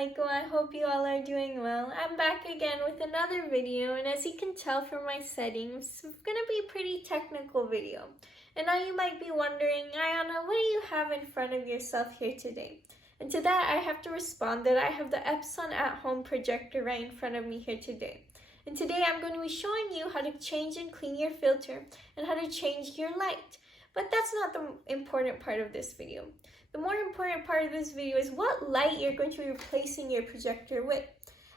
Assalamualaikum. I hope you all are doing well. I'm back again with another video, and as you can tell from my settings, it's gonna be a pretty technical video. And now you might be wondering, Ayana, what do you have in front of yourself here today? And to that I have to respond that I have the Epson at-home projector right in front of me here today. And today I'm going to be showing you how to change and clean your filter and how to change your light. But that's not the important part of this video. The more important part of this video is what light you're going to be replacing your projector with.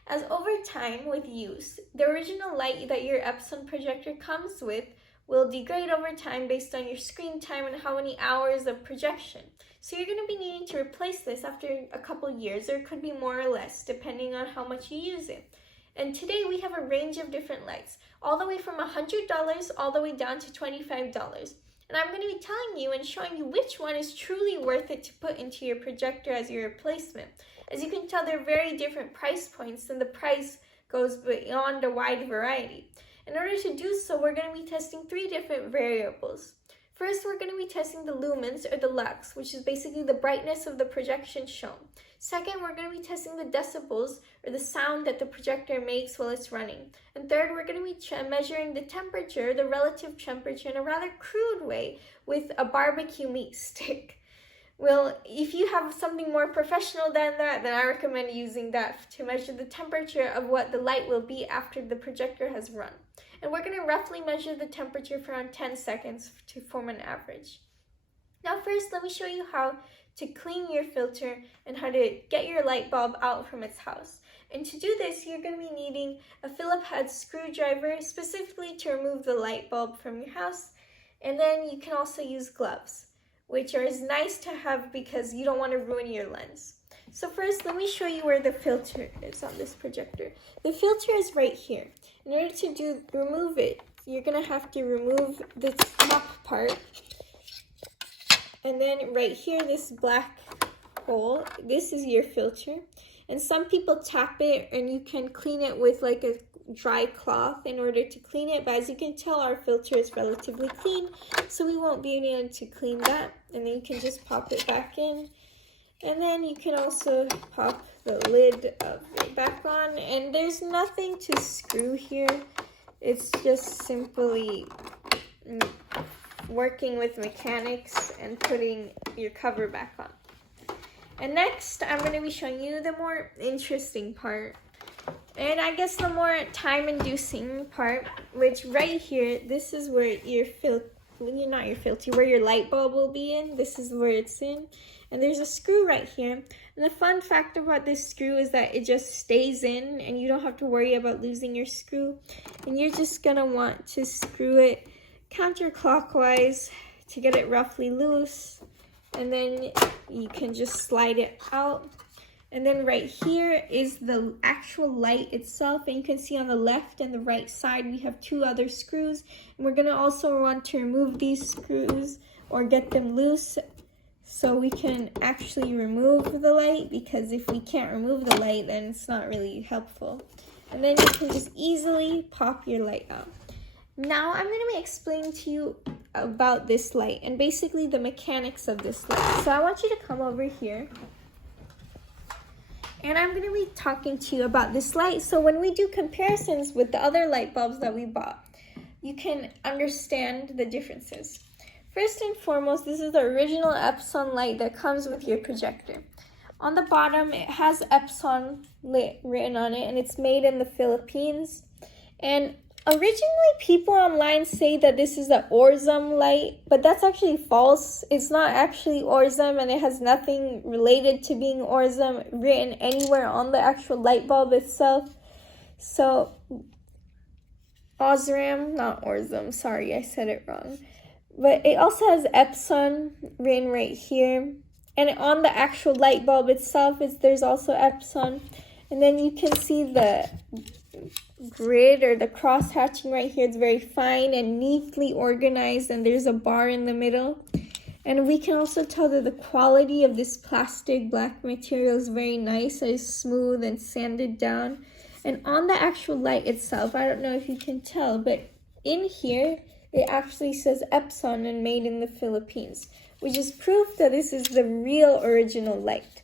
As over time with use, the original light that your Epson projector comes with will degrade over time based on your screen time and how many hours of projection. So you're going to be needing to replace this after a couple years, or it could be more or less depending on how much you use it. And today we have a range of different lights, all the way from $100 all the way down to $25. And I'm going to be telling you and showing you which one is truly worth it to put into your projector as your replacement. As you can tell, they're very different price points, and the price goes beyond a wide variety. In order to do so, we're going to be testing 3 different variables. First, we're going to be testing the lumens, or the lux, which is basically the brightness of the projection shown. Second, we're going to be testing the decibels, or the sound that the projector makes while it's running. And third, we're going to be measuring the temperature, the relative temperature, in a rather crude way with a barbecue meat stick. Well, if you have something more professional than that, then I recommend using that to measure the temperature of what the light will be after the projector has run. And we're going to roughly measure the temperature for around 10 seconds to form an average. Now first, let me show you how to clean your filter and how to get your light bulb out from its house. And to do this, you're going to be needing a Phillips head screwdriver specifically to remove the light bulb from your house. And then you can also use gloves, which is nice to have because you don't want to ruin your lens. So first, let me show you where the filter is on this projector. The filter is right here. In order to remove it, you're going to have to remove the top part. And then right here, this black hole, this is your filter. And some people tap it, and you can clean it with like a dry cloth in order to clean it. But as you can tell, our filter is relatively clean, so we won't be able to clean that. And then you can just pop it back in. And then you can also pop the lid of it back on. And there's nothing to screw here. It's just simply working with mechanics and putting your cover back on. And next, I'm going to be showing you the more interesting part, and I guess the more time-inducing part, which right here, this is where where your light bulb will be in. This is where it's in, and there's a screw right here. And the fun fact about this screw is that it just stays in, and you don't have to worry about losing your screw. And you're just going to want to screw it counterclockwise to get it roughly loose, and then you can just slide it out. And then right here is the actual light itself, and you can see on the left and the right side we have 2 other screws, and we're going to also want to remove these screws or get them loose so we can actually remove the light, because if we can't remove the light, then it's not really helpful. And then you can just easily pop your light out. Now I'm going to be explaining to you about this light and basically the mechanics of this light. So I want you to come over here, and I'm going to be talking to you about this light. So when we do comparisons with the other light bulbs that we bought, you can understand the differences. First and foremost, this is the original Epson light that comes with your projector. On the bottom, it has Epson lit written on it, and it's made in the Philippines. And originally, people online say that this is an Orzum light, but that's actually false. It's not actually Orzum, and it has nothing related to being Orzum written anywhere on the actual light bulb itself. So, Osram, not Orzum, sorry, I said it wrong. But it also has Epson written right here. And on the actual light bulb itself, there's also Epson. And then you can see the grid or the cross hatching right here. It's very fine and neatly organized, and there's a bar in the middle. And we can also tell that the quality of this plastic black material is very nice. It's smooth and sanded down. And on the actual light itself, I don't know if you can tell, but in here it actually says Epson and made in the Philippines, which is proof that this is the real original light.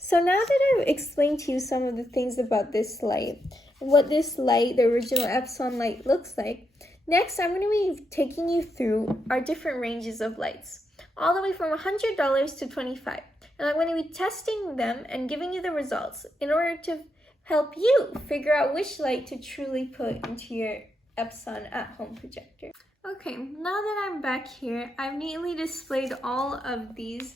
So now that I've explained to you some of the things about this light and what this light, the original Epson light, looks like, next I'm going to be taking you through our different ranges of lights, all the way from $100 to $25. And I'm going to be testing them and giving you the results in order to help you figure out which light to truly put into your Epson at-home projector. Okay, now that I'm back here, I've neatly displayed all of these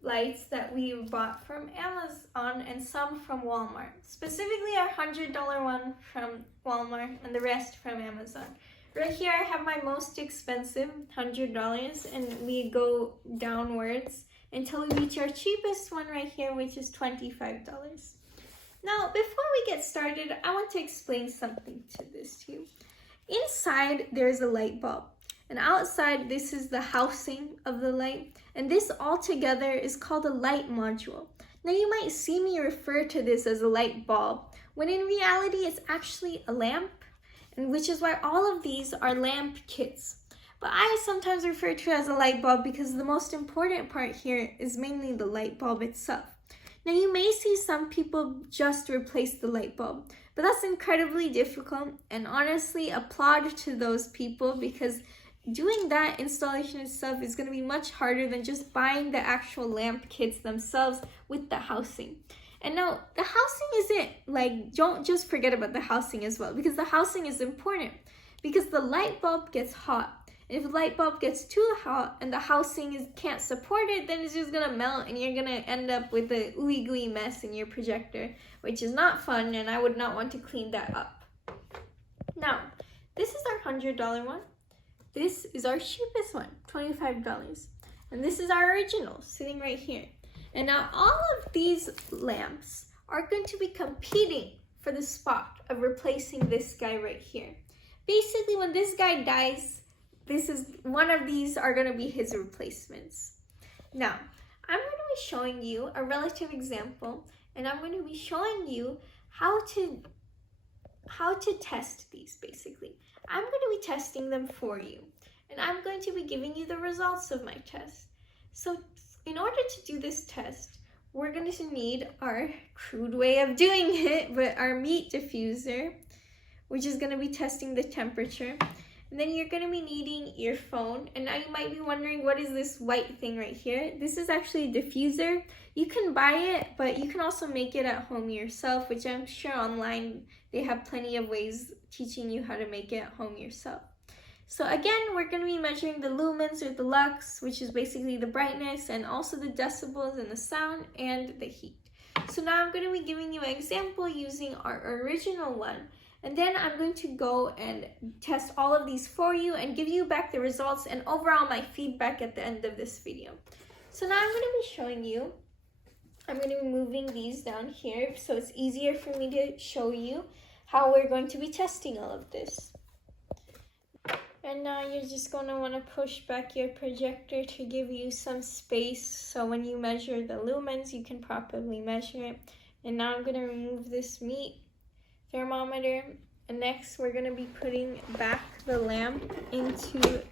lights that we bought from Amazon and some from Walmart. Specifically our $100 one from Walmart and the rest from Amazon. Right here I have my most expensive, $100, and we go downwards until we reach our cheapest one right here, which is $25. Now, before we get started, I want to explain something to this to you. Inside, there's a light bulb, and outside, this is the housing of the light, and this all together is called a light module. Now, you might see me refer to this as a light bulb, when in reality, it's actually a lamp, and which is why all of these are lamp kits. But I sometimes refer to it as a light bulb because the most important part here is mainly the light bulb itself. Now, you may see some people just replace the light bulb, but that's incredibly difficult, and honestly, applaud to those people because doing that installation itself is going to be much harder than just buying the actual lamp kits themselves with the housing. And now, the housing isn't like, don't just forget about the housing as well, because the housing is important, because the light bulb gets hot. If the light bulb gets too hot and the housing can't support it, then it's just gonna melt and you're gonna end up with a ooey gooey mess in your projector, which is not fun, and I would not want to clean that up. Now, this is our $100 one. This is our cheapest one, $25. And this is our original, sitting right here. And now all of these lamps are going to be competing for the spot of replacing this guy right here. Basically, when this guy dies, one of these are going to be his replacements. Now, I'm going to be showing you a relative example, and I'm going to be showing you how to test these, basically. I'm going to be testing them for you, and I'm going to be giving you the results of my test. So, in order to do this test, we're going to need our crude way of doing it, but our meat diffuser, which is going to be testing the temperature. And then you're going to be needing your phone. And now you might be wondering, what is this white thing right here? This is actually a diffuser. You can buy it, but you can also make it at home yourself, which I'm sure online they have plenty of ways teaching you how to make it at home yourself. So again, we're going to be measuring the lumens or the lux, which is basically the brightness, and also the decibels and the sound and the heat. So now I'm going to be giving you an example using our original one. And then I'm going to go and test all of these for you and give you back the results and overall my feedback at the end of this video. So now I'm going to be showing you, I'm going to be moving these down here so it's easier for me to show you how we're going to be testing all of this. And now you're just going to want to push back your projector to give you some space so when you measure the lumens, you can properly measure it. And now I'm going to remove this meat thermometer, and next we're going to be putting back the lamp into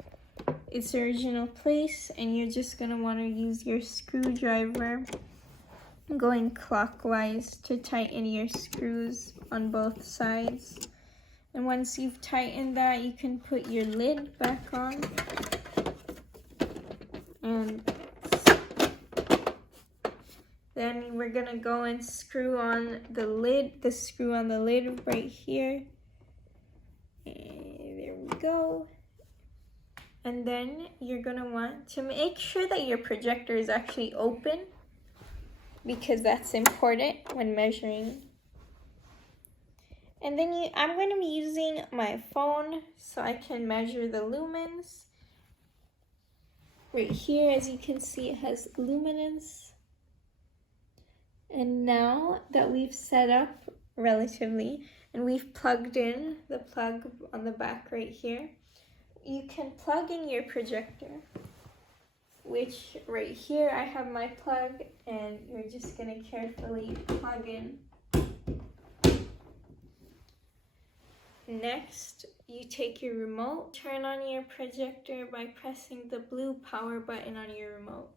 its original place, and you're just going to want to use your screwdriver going clockwise to tighten your screws on both sides. And once you've tightened that, you can put your lid back on and then we're gonna go and screw on the lid, right here. And there we go. And then you're gonna want to make sure that your projector is actually open, because that's important when measuring. And then I'm going to be using my phone so I can measure the lumens. Right here, as you can see, it has luminance. And now that we've set up relatively, and we've plugged in the plug on the back right here, you can plug in your projector, which right here I have my plug, and you're just gonna carefully plug in. Next, you take your remote, turn on your projector by pressing the blue power button on your remote.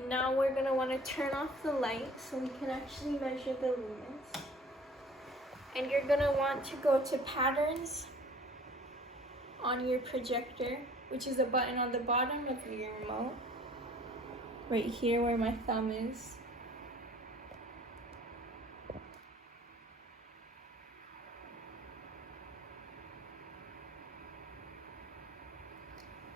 And now we're going to want to turn off the light so we can actually measure the lumens. And you're going to want to go to patterns on your projector, which is a button on the bottom of your remote, right here where my thumb is.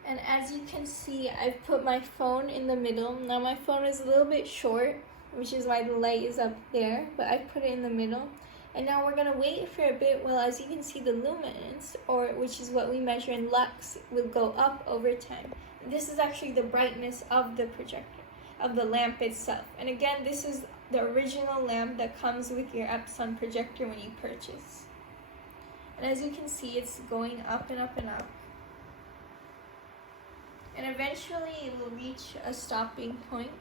And as you can see, I've put my phone in the middle. Now my phone is a little bit short, which is why the light is up there, but I put it in the middle. And now we're gonna wait for a bit. Well, as you can see, the luminance, or which is what we measure in lux, will go up over time. This is actually the brightness of the projector, of the lamp itself. And again, this is the original lamp that comes with your Epson projector when you purchase. And as you can see, it's going up and up and up. And eventually it will reach a stopping point.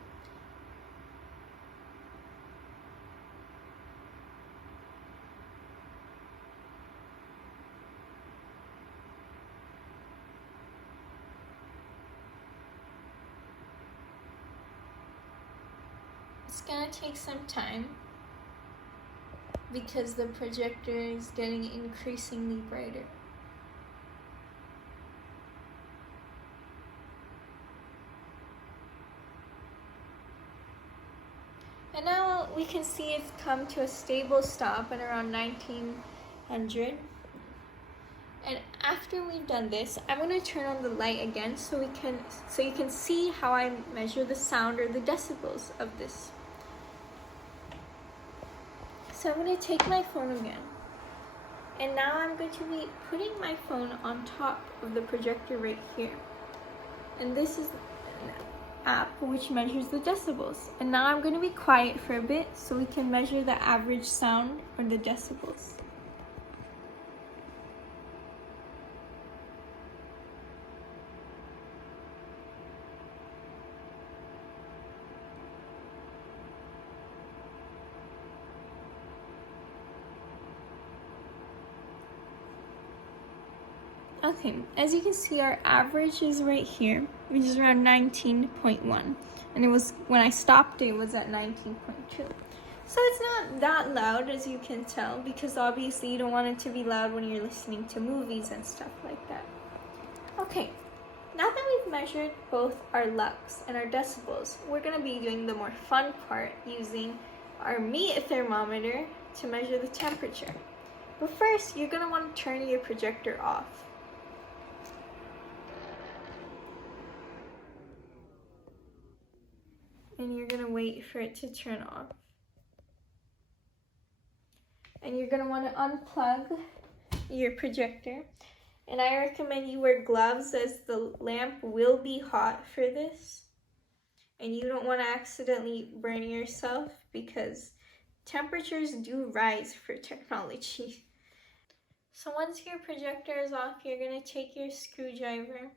It's gonna take some time because the projector is getting increasingly brighter. And now we can see it's come to a stable stop at around 1900. And after we've done this, I'm going to turn on the light again so you can see how I measure the sound or the decibels of this. So I'm going to take my phone again. And now I'm going to be putting my phone on top of the projector right here. And this is app which measures the decibels. And now I'm going to be quiet for a bit so we can measure the average sound or the decibels. Okay, as you can see, our average is right here, which is around 19.1. And it was, when I stopped, it was at 19.2. So it's not that loud, as you can tell, because obviously you don't want it to be loud when you're listening to movies and stuff like that. Okay, now that we've measured both our lux and our decibels, we're going to be doing the more fun part using our meat thermometer to measure the temperature. But first, you're going to want to turn your projector off. And you're going to wait for it to turn off. And you're going to want to unplug your projector. And I recommend you wear gloves, as the lamp will be hot for this. And you don't want to accidentally burn yourself because temperatures do rise for technology. So once your projector is off, you're going to take your screwdriver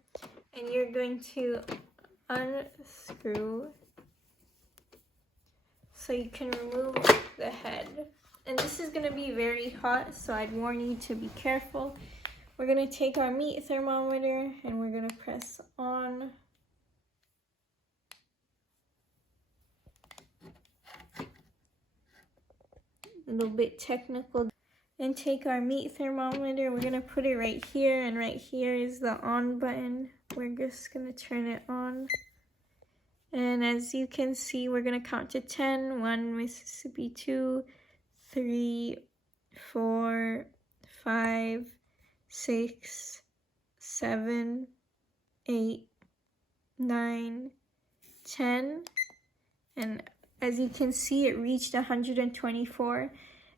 and you're going to unscrew so you can remove the head. And this is going to be very hot, so I'd warn you to be careful. We're going to take our meat thermometer and we're going to press on. A little bit technical. And take our meat thermometer, we're going to put it right here, and right here is the on button. We're just going to turn it on. And as you can see, we're going to count to 10. 1, Mississippi, 2, 3, 4, 5, 6, 7, 8, 9, 10. And as you can see, it reached 124.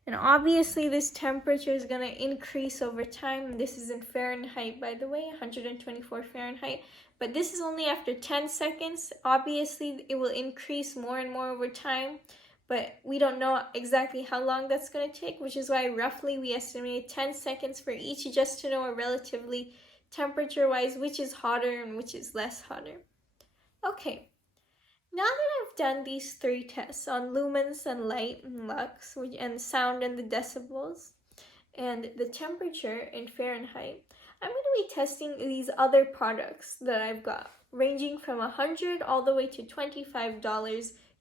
And obviously this temperature is going to increase over time. This is in Fahrenheit, by the way, 124 Fahrenheit. But this is only after 10 seconds. Obviously it will increase more and more over time, but we don't know exactly how long that's going to take, which is why roughly we estimated 10 seconds for each, just to know a relatively temperature-wise which is hotter and which is less hotter. Okay. Now that I've done these 3 tests on lumens and light and lux, and sound and the decibels, and the temperature in Fahrenheit, I'm going to be testing these other products that I've got. ranging from $100 all the way to $25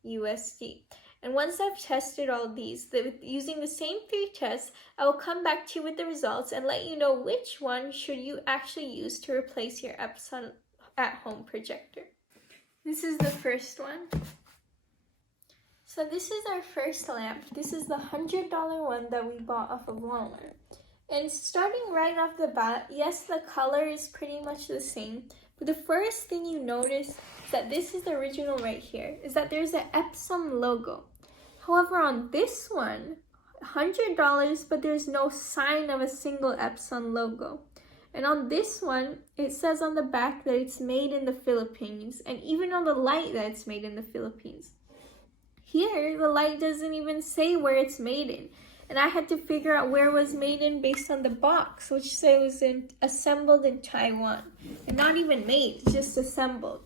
USD. And once I've tested all these, using the same 3 tests, I will come back to you with the results and let you know which one should you actually use to replace your Epson at-home projector. This is the first one. So this is our first lamp. This is the $100 one that we bought off of Walmart. And starting right off the bat, yes, the color is pretty much the same, but the first thing you notice is that this is the original right here, is that there's an Epson logo. However, on this one, $100, but there's no sign of a single Epson logo. And on this one, it says on the back that it's made in the Philippines, and even on the light that it's made in the Philippines. Here, the light doesn't even say where it's made in. And I had to figure out where it was made in based on the box, which said it was assembled in Taiwan. And not even made, just assembled.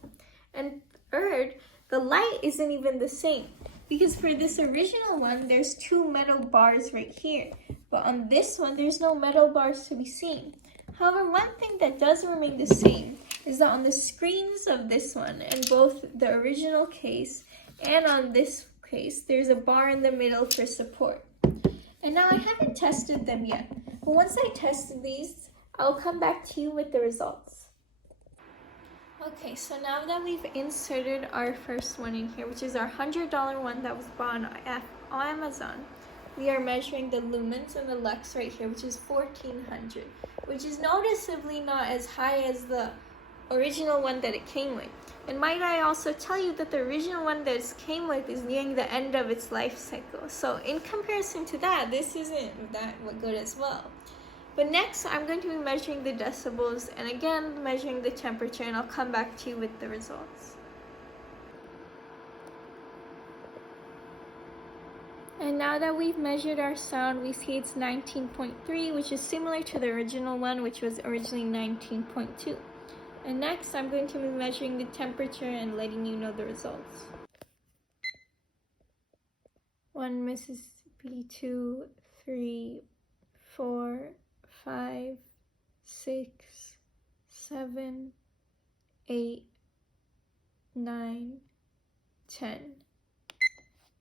And third, the light isn't even the same. Because for this original one, there's 2 metal bars right here. But on this one, there's no metal bars to be seen. However, one thing that does remain the same is that on the screens of this one, and both the original case and on this case, there's a bar in the middle for support. And now I haven't tested them yet, but once I tested these, I'll come back to you with the results. Okay, so now that we've inserted our first one in here, which is our $100 one that was bought on Amazon, we are measuring the lumens and the lux right here, which is 1400, which is noticeably not as high as the original one that it came with. And might I also tell you that the original one that it came with is nearing the end of its life cycle. So in comparison to that, this isn't that good as well. But next, I'm going to be measuring the decibels and again measuring the temperature, and I'll come back to you with the results. And now that we've measured our sound, we see it's 19.3, which is similar to the original one, which was originally 19.2. And next, I'm going to be measuring the temperature and letting you know the results. 1 Mississippi, 2, 3, 4, 5, 6, 7, 8, 9, 10.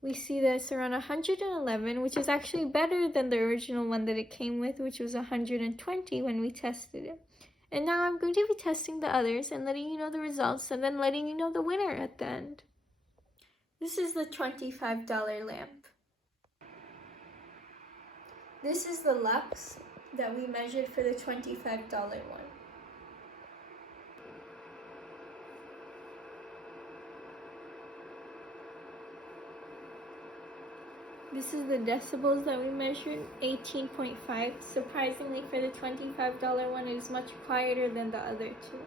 We see that it's around 111, which is actually better than the original one that it came with, which was 120 when we tested it. And now I'm going to be testing the others and letting you know the results and then letting you know the winner at the end. This is the $25 lamp. This is the lux that we measured for the $25 one. This is the decibels that we measured, 18.5. Surprisingly, for the $25 one, it is much quieter than the other two.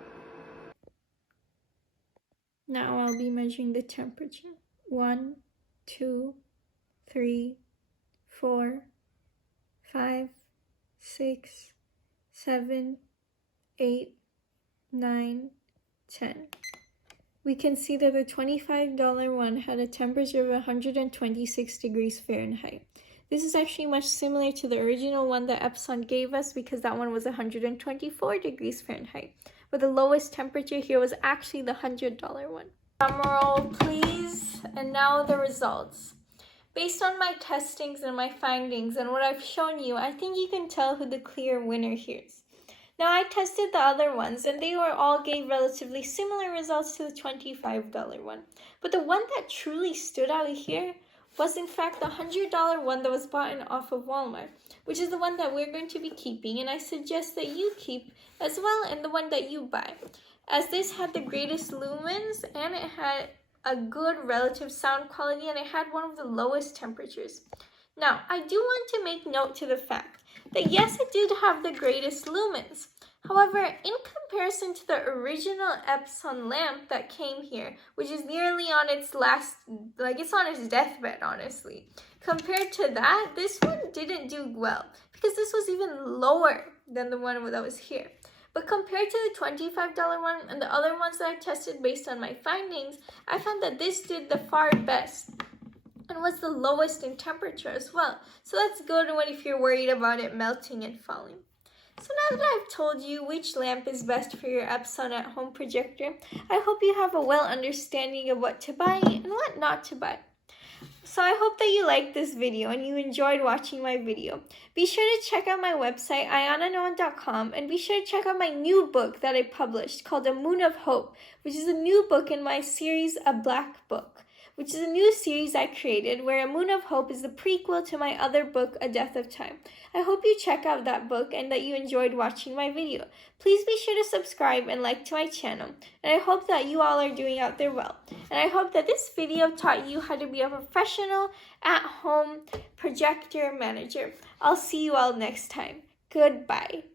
Now I'll be measuring the temperature. 1, 2, 3, 4, 5, 6, 7, 8, 9, 10. We can see that the $25 one had a temperature of 126 degrees Fahrenheit. This is actually much similar to the original one that Epson gave us because that one was 124 degrees Fahrenheit. But the lowest temperature here was actually the $100 one. Drum roll, please. And now the results. Based on my testings and my findings and what I've shown you, I think you can tell who the clear winner here is. Now, I tested the other ones, and they all gave relatively similar results to the $25 one. But the one that truly stood out here was, in fact, the $100 one that was bought off of Walmart, which is the one that we're going to be keeping, and I suggest that you keep as well, and the one that you buy, as this had the greatest lumens, and it had a good relative sound quality, and it had one of the lowest temperatures. Now, I do want to make note to the fact that yes, it did have the greatest lumens. However, in comparison to the original Epson lamp that came here, which is nearly on its last, it's on its deathbed, honestly. Compared to that, this one didn't do well because this was even lower than the one that was here. But compared to the $25 one and the other ones that I tested based on my findings, I found that this did the far best and was the lowest in temperature as well. So that's good if you're worried about it melting and falling. So now that I've told you which lamp is best for your Epson at-home projector, I hope you have a well understanding of what to buy and what not to buy. So I hope that you liked this video and you enjoyed watching my video. Be sure to check out my website, iyananoan.com, and be sure to check out my new book that I published called A Moon of Hope, which is a new book in my series, A Black Book, which is a new series I created where A Moon of Hope is the prequel to my other book, A Death of Time. I hope you check out that book and that you enjoyed watching my video. Please be sure to subscribe and like to my channel, and I hope that you all are doing out there well. And I hope that this video taught you how to be a professional at-home projector manager. I'll see you all next time. Goodbye.